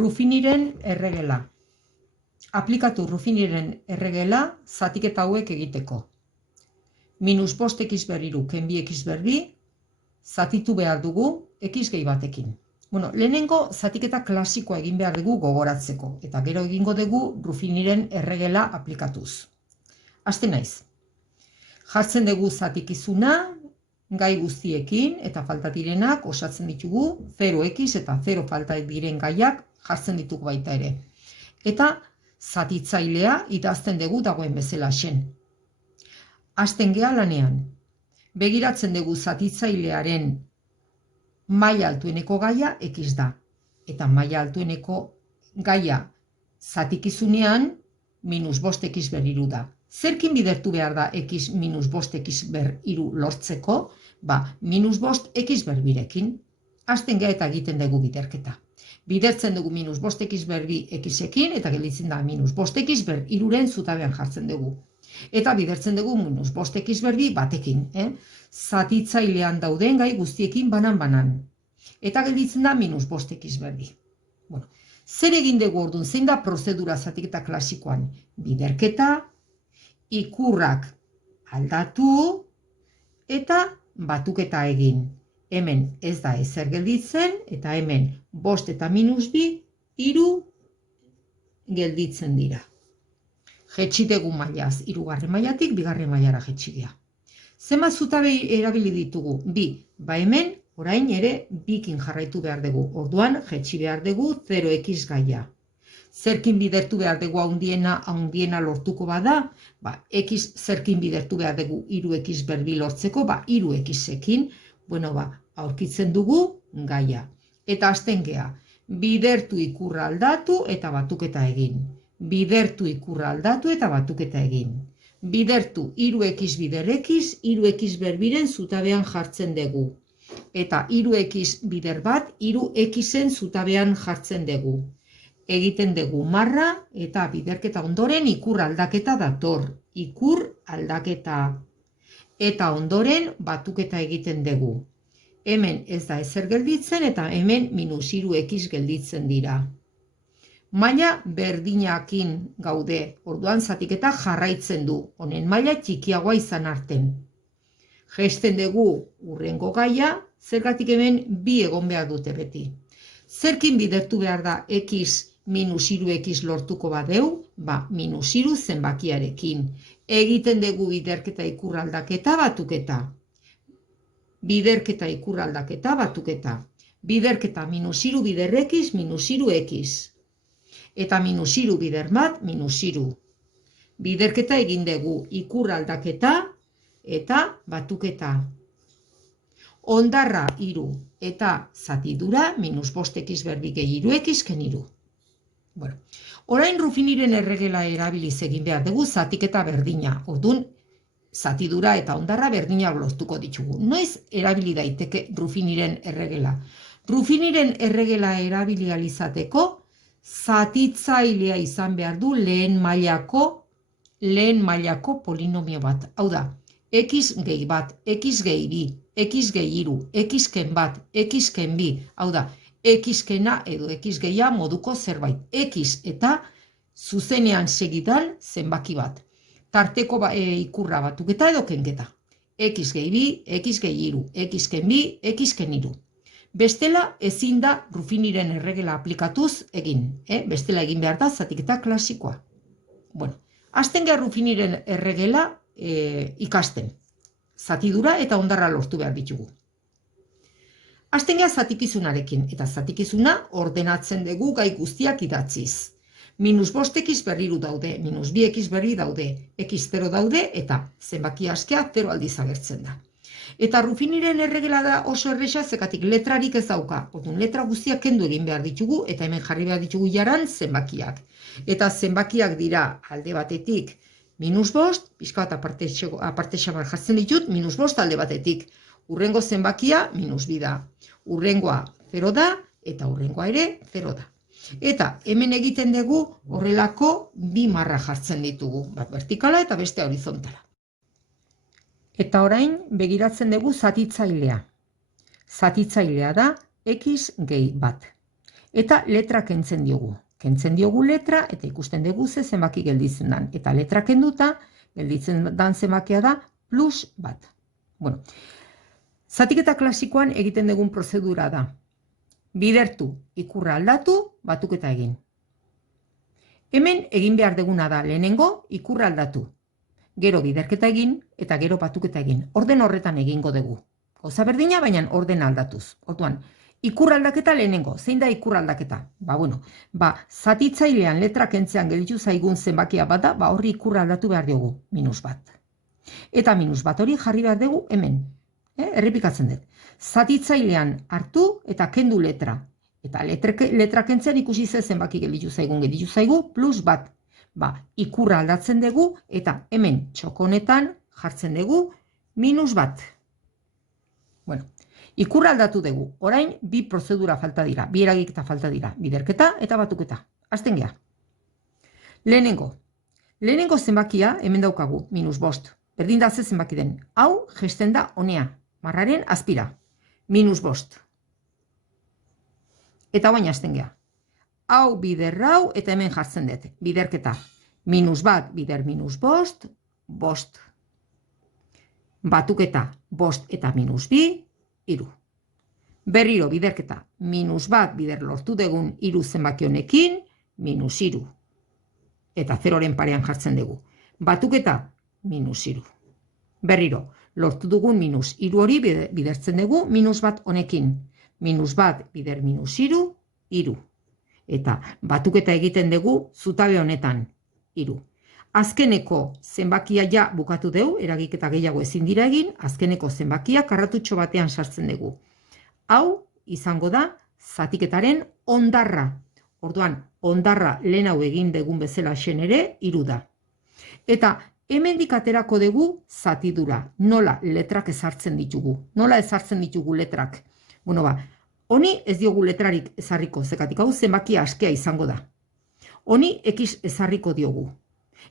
Ruffiniren erregela. Aplikatu Ruffiniren erregela zatiketa hauek egiteko. -5x2 kenbi x2, zatitu behar dugu x gehi batekin. Lehenengo zatiketa klasikoa egin behar dugu gogoratzeko, eta gero egingo dugu Ruffiniren erregela aplikatuz. Hasten naiz. Jartzen dugu zatikizuna, gai guztiekin eta falta direnak osatzen ditugu, 0x eta 0 falta diren gaiak jartzen ditugu baita ere. Eta zatitzailea idazten dugu dagoen bezala zen. Hasten gea lanean. Begiratzen dugu zatitzailearen maila altueneko gaia x da. Eta maila altueneko gaia zatikizunean -5x2 da. Zerkin bidertu behar da x -5x2 lortzeko? -5x2 hasten gea eta egiten dugu biderketa. Bidertzen dugu -5x2 x-ekin eta gelditzen da -5x2 zutabean jartzen dugu. Eta bidertzen dugu -5x2 batekin. Zatitzailean dauden gai guztiekin banan-banan. Eta gelditzen da -5x2. Zer egin dugu orduan, zein da prozedura zatiketa klasikoan? Biderketa, ikurrak aldatu eta batuketa egin. Hemen ez da ezer gelditzen eta hemen 5 eta -2, 3 gelditzen dira. Jetxi dugu mailaz, 3. mailatik 2. mailara jetxi dira. Zenbat zutabe erabili ditugu? 2. Hemen orain ere 2kin jarraitu behar dugu. Orduan jetxi behar dugu 0x gaia. Zerkin bidertu behar dugu handiena lortuko bada, x zerkin bidertu behar dugu 3x2 lortzeko, 3x-ekin, aurkitzen dugu gaia. Eta hasten gea, bidertu ikurra aldatu eta batuketa egin. Bidertu ikurra aldatu eta batuketa egin. Bidertu 3x bider x, 3x berbiren zutabean jartzen dugu. Eta 3x bider bat, 3x-en zutabean jartzen dugu. Egiten dugu marra eta biderketa ondoren ikur aldaketa dator. Ikur aldaketa. Eta ondoren batuketa egiten dugu. Hemen ez da ezer gelditzen eta hemen -3x gelditzen dira. Maila berdinakin gaude, orduan zatiketa jarraitzen du, honen maila txikiagoa izan arten. Jaisten dugu hurrengo gaia, zergatik hemen 2 egon behar dute beti. Zerkin bidertu behar da x -3x lortuko badeu? -3 zenbakiarekin. Egiten dugu biderketa ikur aldaketa batuketa. Biderketa ikur aldaketa batuketa. Biderketa -3 bider x, -3x. Eta -3 bider bat, -3. Biderketa egin dugu ikur aldaketa eta batuketa. Ondarra 3 eta zatidura -5x2 gehi 3x ken 3. Orain Ruffiniren erregela erabiliz egin behar dugu zatiketa berdina. Orduan, zatidura eta ondarra berdina lortuko ditugu. Noiz erabili daiteke Ruffiniren erregela? Ruffiniren erregela erabili alizateko zatitzailea izan behar du lehen mailako polinomio bat. Hau da, x gehi bat, x gehi 2, x gehi 3, x ken bat, x ken 2, hau da, x kena edo x gehia moduko zerbait. X eta zuzenean segidan zenbaki bat. Tarteko ikurra batuketa edo kenketa. X gehi 2, x gehi 3, x ken 2, x ken 3. Bestela ezin da Ruffiniren erregela aplikatuz egin. Bestela egin behar da zatiketa klasikoa. Hasten gea Ruffiniren erregela ikasten. Zatidura eta ondarra lortu behar ditugu. Hasten gea zatikizunarekin, eta zatikizuna ordenatzen dugu gai guztiak idatziz. -5x berriru daude, -2x berri daude, x0 daude, eta zenbaki askea 0 aldiz agertzen da. Eta Ruffiniren erregela da oso erresa, zekatik letrarik ez dauka. Orduan letra guztiak kendu egin behar ditugu, eta hemen jarri behar ditugu jaran zenbakiak. Eta zenbakiak dira alde batetik -5, pixka bat aparte xamar jartzen ditut, -5 alde batetik. Urrengo zenbakia -2 da. Urrengoa 0 da, eta urrengoa ere 0 da. Eta hemen egiten dugu horrelako 2 marra jartzen ditugu, bat vertikala eta beste horizontala. Eta orain begiratzen dugu zatitzailea. Zatitzailea da x gehi bat. Eta letra kentzen diogu. Kentzen diogu letra eta ikusten dugu ze zenbaki gelditzen dan. Eta letra kenduta, gelditzen dan zenbakia da +1. Bueno, zatiketa klasikoan egiten dugun prozedura da. Bidertu, ikurra aldatu, batuketa egin. Hemen egin behar duguna da lehenengo ikurra aldatu. Gero biderketa egin eta gero batuketa egin. Orden horretan egingo dugu. Gauza berdina, baina orden aldatuz. Orduan, ikur aldaketa lehenengo. Zein da ikur aldaketa? Zatitzailean letra kentzean gelditu zaigun zenbakia bada, horri ikurra aldatu behar dugu, -1. Eta -1 hori jarri behar dugu hemen. Errepikatzen dut. Zatitzailean hartu eta kendu letra. Eta letra kentzean ikusi ze zenbaki gelditu zaigu +1. Ikurra aldatzen dugu eta hemen txokonetan jartzen dugu -1. Bueno, ikurra aldatu dugu. Orain bi prozedura falta dira, bi eragiketa falta dira, biderketa eta batuketa. Hasten gea. Lehenengo zenbakia hemen daukagu, -5. Berdin da ze zenbaki den. Hau jesten da honea, marraren azpira. -5. Eta baina hasten gea. Hau bider hau eta hemen jartzen dut. Biderketa. -1 bider -5, 5. Batuketa 5 eta -2, 3. Berriro biderketa. -1 bider lortu dugun 3 zenbaki honekin, -3. Eta 0-ren parean jartzen dugu. Batuketa -3. Berriro, lortu dugun -3 hori bidertzen dugu -1 honekin. -1 bider -3, 3. Eta batuketa egiten dugu zutabe honetan, 3. Azkeneko zenbakia ja bukatu dugu, eragiketa gehiago ezin dira egin, azkeneko zenbakia karratutxo batean sartzen dugu. Hau izango da zatiketaren ondarra. Orduan, ondarra lehen hau egin dugun bezala xen ere, 3 da. Eta hemendik aterako dugu zatidura, nola letrak ezartzen ditugu. Nola ezartzen ditugu letrak? Honi ez diogu letrarik ezarriko, zekatik hau zenbakia askea izango da. Honi x ezarriko diogu.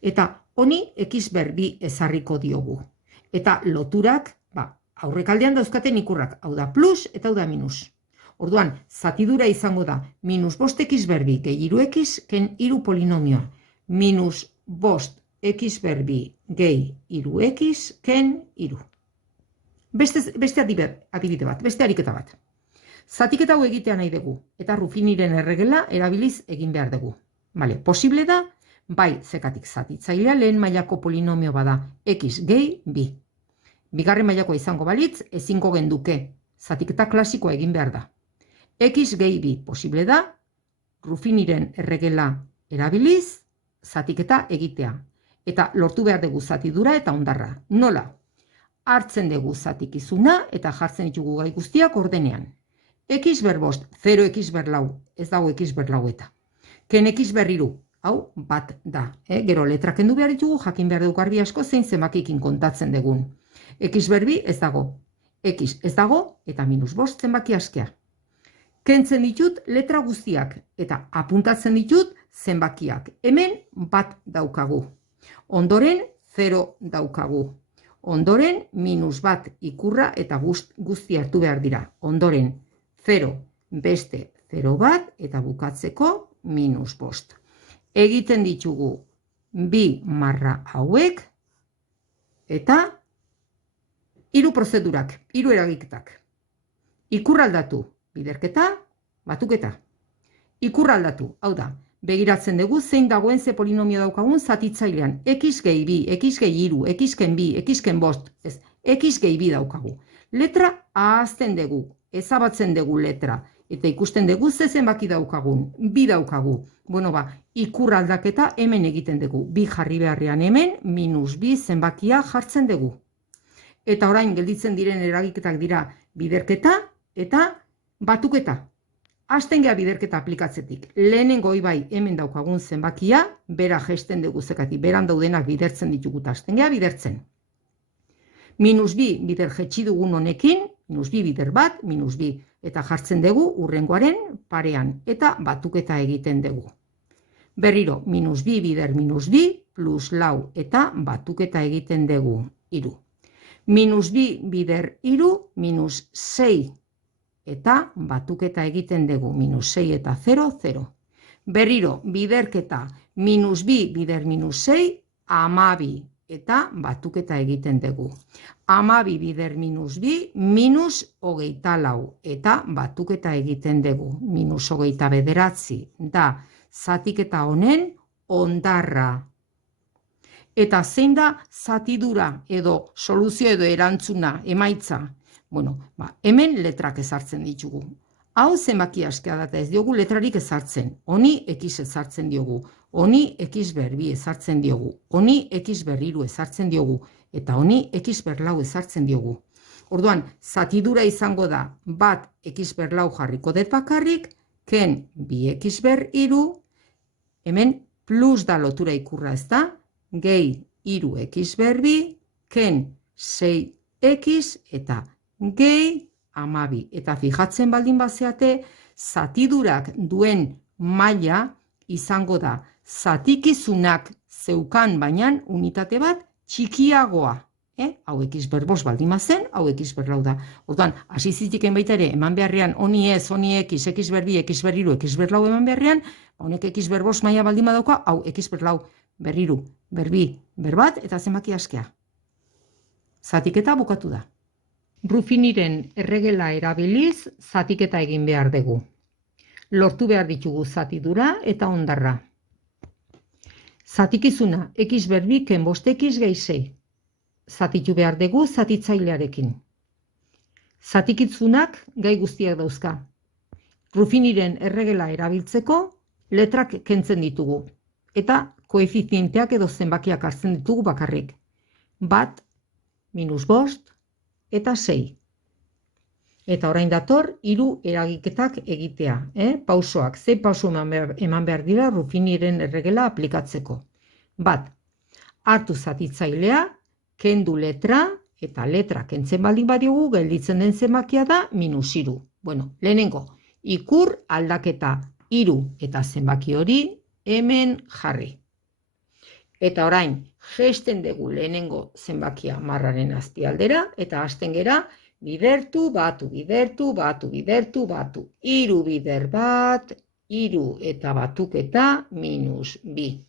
Eta honi x berbi ezarriko diogu. Eta loturak, aurrekaldean dauzkaten ikurrak, hau da plus eta hau da minus. Orduan, zatidura izango da, -5x berbi gehi 3x ken 3 polinomioa. -5x berbi gehi 3x ken 3. Beste adibide bat, beste ariketa bat. Zatiketa hau egitea nahi dugu, eta Ruffiniren erregela erabiliz egin behar dugu. Posible da, bai zekatik zatitzailea lehen mailako polinomio bada, x gehi b. Bigarren mailakoa izango balitz, ezingo genduke, zatiketa klasikoa egin behar da. X gehi b posible da, Ruffiniren erregela erabiliz, zatiketa egitea. Eta lortu behar dugu zatidura eta ondarra. Nola? Hartzen dugu zatikizuna eta jartzen ditugu gai guztiak ordenean. X ber 5, 0x ber 4, ez dago x ber 4 eta. Ken x ber 3, hau bat da. Gero letra kendu behar ditugu, jakin behar dugu garbi asko zein zenbakikin kontatzen dugun. X ber 2 ez dago. X ez dago eta -5 zenbaki askea. Kentzen ditut letra guztiak eta apuntatzen ditut zenbakiak. Hemen bat daukagu. Ondoren 0 daukagu. Ondoren -1 ikurra eta guzti hartu behar dira. Ondoren 0 beste 0 bat eta bukatzeko -5. Egiten ditugu bi marra hauek eta 3 prozedurak, 3 eragiketak. Ikurra aldatu, biderketa, batuketa. Ikurra aldatu, hau da, begiratzen dugu zein dagoen ze polinomio daukagun zatitzailean. X gehi b, x gehi 3, x ken b, x ken 5, ez, x gehi b daukagu. Letra ahazten dugu, ezabatzen dugu letra, eta ikusten dugu ze zenbaki daukagun, bi daukagu. Ikurra aldaketa hemen egiten dugu, bi jarri beharrean hemen, -2 zenbakia jartzen dugu. Eta orain gelditzen diren eragiketak dira biderketa eta batuketa. Hasten gea biderketa aplikatzetik. Lehenengo bai hemen daukagun zenbakia, bera jesten dugu zekatik, beran daudenak bidertzen ditugu eta hasten gea bidertzen. -2 bider jetxi dugun honekin, -2 bider bat, -2, eta jartzen dugu urrengoaren parean, eta batuketa egiten dugu. Berriro, -2 bider -2, plus lau, eta batuketa egiten dugu, 3. -2 bider 3, -6, eta batuketa egiten dugu minus 6 eta 0, 0. Berriro, biderketa minus 2 bider minus 6, 12 eta batuketa egiten dugu. 12 bider minus 2, minus 24 eta batuketa egiten dugu. Minus 29 da zatiketa honen hondarra. Eta zein da zatidura edo soluzio edo erantzuna, emaitza? Bueno, hemen letrak ezartzen ditugu. Hau zenbaki askea da eta ez diogu letrarik ezartzen. Honi x ezartzen diogu. Honi x ber 2 ezartzen diogu. Honi x ber 3 ezartzen diogu. Eta honi x ber 4 ezartzen diogu. Orduan, zatidura izango da bat x ber 4 jarriko dut bakarrik, ken 2x ber 3, hemen plus da lotura ikurra ez da, gehi 3x ber 2, ken 6x eta gehi 12. Eta fijatzen baldin bazeate, zatidurak duen maila izango da zatikizunak zeukan bainan unitate bat txikiagoa. Hau x ber 5 baldin bazen, hau x ber 4 da. Orduan, hasi zitiken baita ere, eman beharrean, honi ez, honi x, x ber 2, x ber 3, x ber 4 eman beharrean, honek x ber 5 maila baldin badauka, hau x ber 4, ber 3, ber 2, ber 1, eta zenbaki askea. Zatiketa bukatu da. Ruffiniren erregela erabiliz, zatiketa egin behar dugu. Lortu behar ditugu zatidura eta hondarra. Zatikizuna, x ber 2 ken 5x gehi 6. Zatitu behar dugu zatitzailearekin. Zatikizunak gai guztiak dauzka. Ruffiniren erregela erabiltzeko letrak kentzen ditugu. Eta koefizienteak edo zenbakiak hartzen ditugu bakarrik. 1, minus 5, eta 6. Eta orain dator, 3 eragiketak egitea. Pausoak, ze pauso eman behar dira Ruffiniren erregela aplikatzeko. 1. Hartu zatitzailea, kendu letra, eta letra kentzen baldin badiogu, gelditzen den zenbakia da minus 3. Bueno, lehenengo, ikur aldaketa 3 eta zenbaki hori hemen jarri. Eta orain, jesten dugu lehenengo zenbakia marraren azpialdera, eta hasten gera, bidertu, batu, bidertu, batu, bidertu, batu. 3 bider 1, 3 eta batuketa minus 2.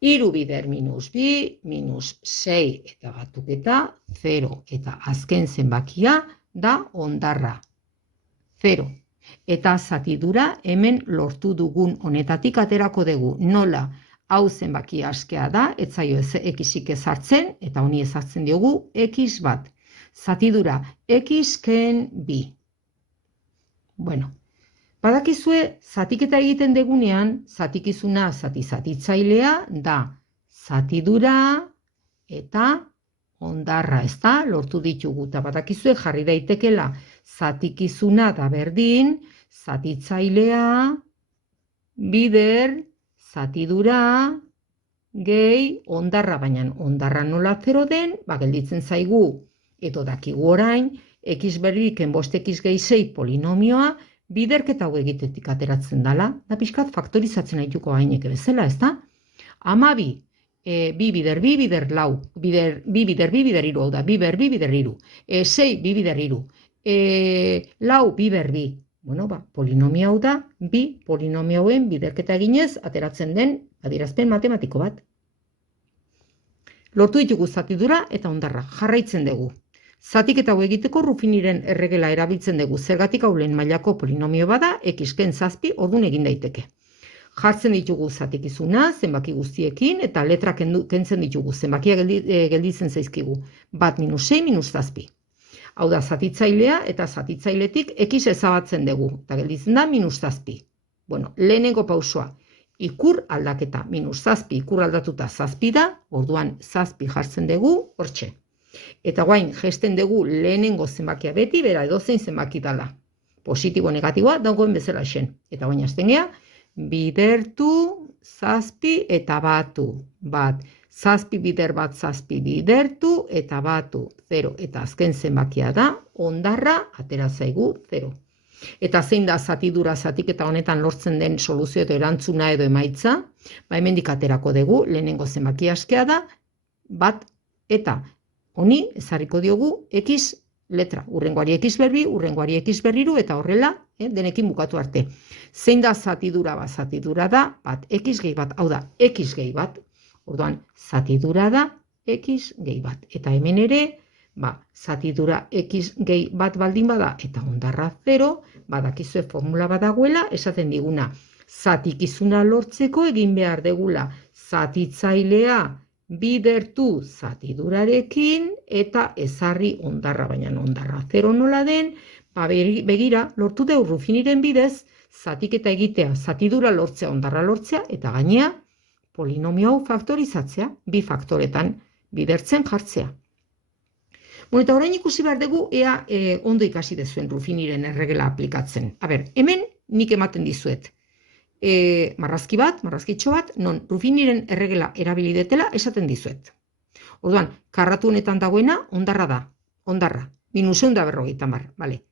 3 bider minus 2, minus 6 eta batuketa 0. Eta azken zenbakia da hondarra. 0. Eta zatidura hemen lortu dugun honetatik aterako dugu. Nola? Hau zenbaki askea da, etzaio x-ik ezartzen, eta honi ezartzen diogu x bat. Zatidura x ken 2. Bueno, badakizue, zatiketa egiten degunean, zatikizuna zatitzailea da zatidura eta hondarra, ez da, lortu ditugu. Eta badakizue, jarri daitekela zatikizuna da berdin, zatitzailea, bider, zatidura, gehi, hondarra, baina hondarra nola 0 den, gelditzen zaigu, edo dakigu orain, x ber 2 ken 5x gehi 6 polinomioa, biderketa hau egitetik ateratzen dela, da pixkat faktorizatzen haituko haineke bezala, ez da? 12, 2 bider 2 bider 4, 2 bider 2 bider 3, hau da, 2 bider 2 bider 3, 6 2 bider 3, 4 bider 2, bueno, polinomio hau da, bi polinomio hauen biderketa eginez ateratzen den adierazpen matematiko bat. Lortu ditugu zatidura eta hondarra, jarraitzen dugu. Zatiketa hau egiteko Ruffiniren erregela erabiltzen dugu, zergatik hau lehen mailako polinomio bada, x ken 7 ordun egin daiteke. Jartzen ditugu zatikizuna, zenbaki guztiekin, eta letra kentzen ditugu, zenbakia gelditzen zaizkigu. 1 minus 6 minus 7. Hau da zatitzailea eta zatitzailetik x ezabatzen dugu, eta gelditzen da minus 7. Bueno, lehenengo pausoa, ikur aldaketa, minus 7 ikur aldatuta 7 da, orduan 7 jartzen dugu, hortxe. Eta guain, jesten dugu lehenengo zenbakia beti, bera edozein zenbaki dala. Positibo negatiboa dagoen bezala esen. Eta guain hasten gea, bidertu, 7 eta batu, 7 bider 1, 7 bidertu eta batu 0. Eta azken zenbakia da, hondarra atera zaigu 0. Eta zein da zatidura zatiketa honetan lortzen den soluzio edo erantzuna edo emaitza, hemendik aterako dugu, lehenengo zenbaki askea da, 1 eta honi ezarriko diogu x letra, urrengoari x ber 2, urrengoari x ber 3 eta horrela, denekin bukatu arte. Zein da zatidura? Ba, zatidura da bat x gehi bat, hau da, x gehi bat. Orduan, zatidura da x gehi bat. Eta hemen ere, ba, zatidura x gehi bat baldin bada eta ondarra 0, badakizue formula badagoela, esaten diguna, zatikizuna lortzeko egin behar degula zatitzailea bidertu zatidurarekin eta ezarri ondarra, baina ondarra 0 nola den, ba, begira, lortu deu Ruffiniren bidez, zatiketa egitea, zatidura lortzea, ondarra lortzea, eta gainea, polinomio hau faktorizatzea, bi faktoretan bidertzen jartzea. Bueno, eta orain ikusi behar dugu, ea ondo ikasi dezuen Ruffiniren erregela aplikatzen. A ber, hemen nik ematen dizuet. Marrazkitxo bat, non Ruffiniren erregela erabili detela esaten dizuet. Orduan, karratu honetan dagoena, ondarra da. Ondarra. -150, bale.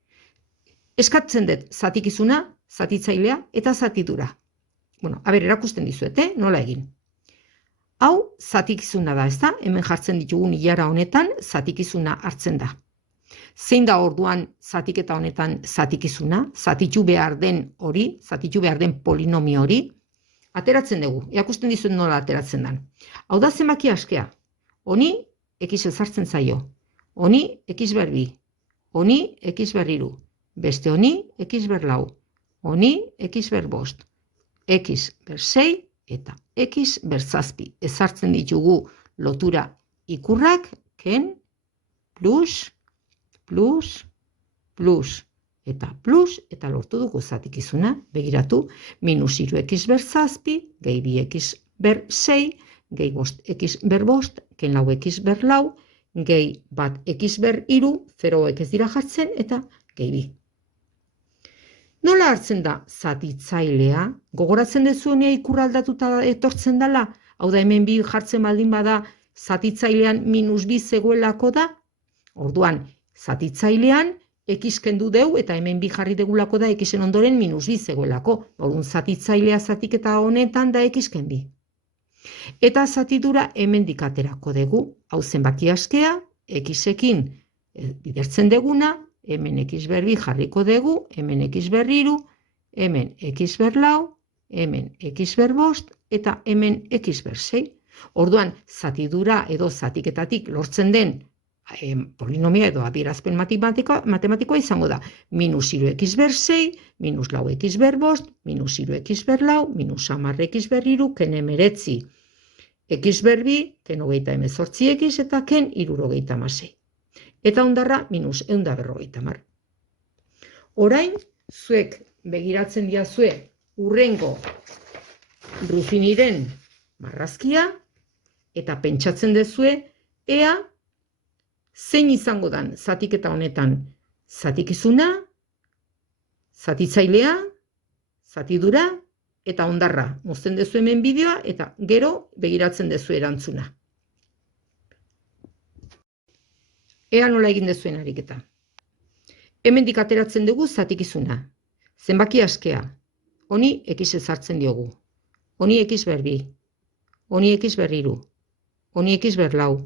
Eskatzen dut zatikizuna, zatitzailea eta zatidura. Bueno, a ber, erakusten dizuet, nola egin. Hau zatikizuna da, ezta? Hemen jartzen ditugun ilara honetan zatikizuna hartzen da. Zein da orduan zatiketa honetan zatikizuna, zatitu behar den hori, zatitu behar den polinomio hori, ateratzen dugu, erakusten dizuet nola ateratzen den. Hau da zenbaki askea, honi x ezartzen zaio, honi x ber 2, honi x ber 3, beste honi x ber 4, honi x ber 5, x ber 6 eta x ber 7. Ezartzen ditugu lotura ikurrak, ken, plus, eta lortu dugu zatikizuna, begiratu, -3x ber 7, gehi 2x ber 6, gehi 5x ber 5, ken 4x ber 4, gehi 1x ber 3, 0ek ez dira jartzen, eta gehi 2. Nola hartzen da zatitzailea? Gogoratzen dezunea ikurra aldatuta etortzen dela? Hau da hemen 2 jartzen baldin bada zatitzailean -2 zegoelako da? Orduan, zatitzailean x kendu deu eta hemen 2 jarri degulako da xen ondoren -2 zegoelako. Orduan, zatitzailea zatiketa honetan da x ken 2. Eta zatidura hemendik aterako dugu. Hau zenbaki askea, x-ekin bidertzen deguna, hemen x ber 2 jarriko dugu, hemen x ber 3, hemen x ber 4, hemen x ber 5, eta hemen x ber 6. Orduan, zatidura edo zatiketatik lortzen den polinomia edo adierazpen matematikoa izango da -3x ber 6, -4x ber 5, -3x ber 4, -10x ber 3, ken 19 x ber 2, ken 38x eta ken 76. Eta ondarra -150. Orain, zuek begiratzen diazue urrengo Ruffiniren marrazkia eta pentsatzen dezue ea zein izango dan zatiketa honetan zatikizuna, zatitzailea, zatidura eta ondarra. Mozten dezu hemen bideoa eta gero begiratzen dezu erantzuna. Ea nola egin dezuen ariketa. Hemendik ateratzen dugu zatikizuna. Zenbaki askea. Honi x ezartzen diogu. Honi x ber 2. Honi x ber 3. Honi x ber 4.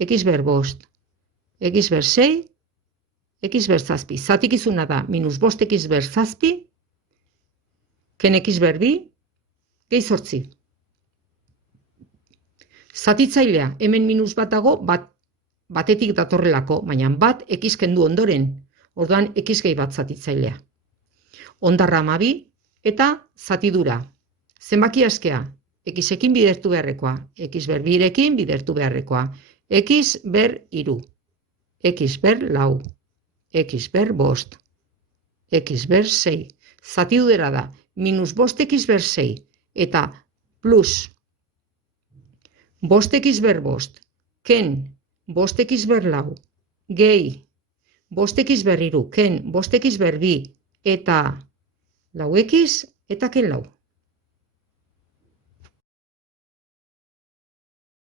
X ber 5. X ber 6. X ber 7. Zatikizuna da -5x ber 7. Ken x ber 2. Gehi 8. Zatitzailea hemen -1 dago batetik datorrelako, baina bat x kendu ondoren. Orduan x gehi bat zatitzailea. Ondarra 12 eta zatidura. Zenbaki askea, x-ekin bidertu beharrekoa, x ber 2-ekin bidertu beharrekoa, x ber 3, x ber 4, x ber 5, x ber 6. Zatidura da, -5x ber 6 eta plus 5x ber 5, ken 5x ber 4, gehi 5x ber 3, ken 5x ber 2 eta 4x eta ken 4.